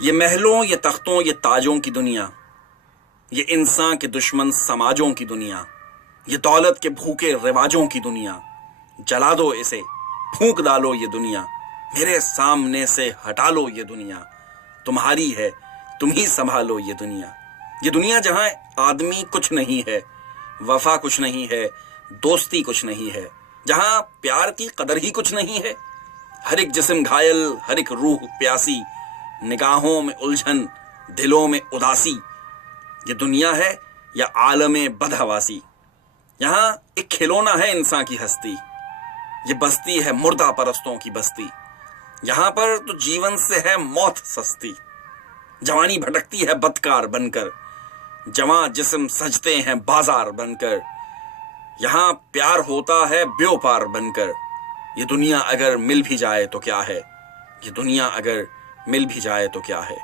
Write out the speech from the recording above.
یہ محلوں، یہ تختوں، یہ تاجوں کی دنیا، یہ انسان کے دشمن سماجوں کی دنیا، یہ دولت کے بھوکے رواجوں کی دنیا، جلا دو اسے، پھونک ڈالو یہ دنیا، میرے سامنے سے ہٹا لو یہ دنیا، تمہاری ہے تم ہی سنبھالو یہ دنیا جہاں آدمی کچھ نہیں ہے، وفا کچھ نہیں ہے، دوستی کچھ نہیں ہے، جہاں پیار کی قدر ہی کچھ نہیں ہے، ہر ایک جسم گھائل، ہر ایک روح پیاسی، نگاہوں میں الجھن، دلوں میں اداسی، یہ دنیا ہے یا عالم بدحواسی؟ یہاں ایک کھلونا ہے انسان کی ہستی، یہ بستی ہے مردہ پرستوں کی بستی، یہاں پر تو جیون سے ہے موت سستی، جوانی بھٹکتی ہے بدکار بن کر، جواں جسم سجتے ہیں بازار بن کر، یہاں پیار ہوتا ہے بیو پار بن کر، یہ دنیا اگر مل بھی جائے تو کیا ہے، یہ دنیا اگر مل بھی جائے تو کیا ہے۔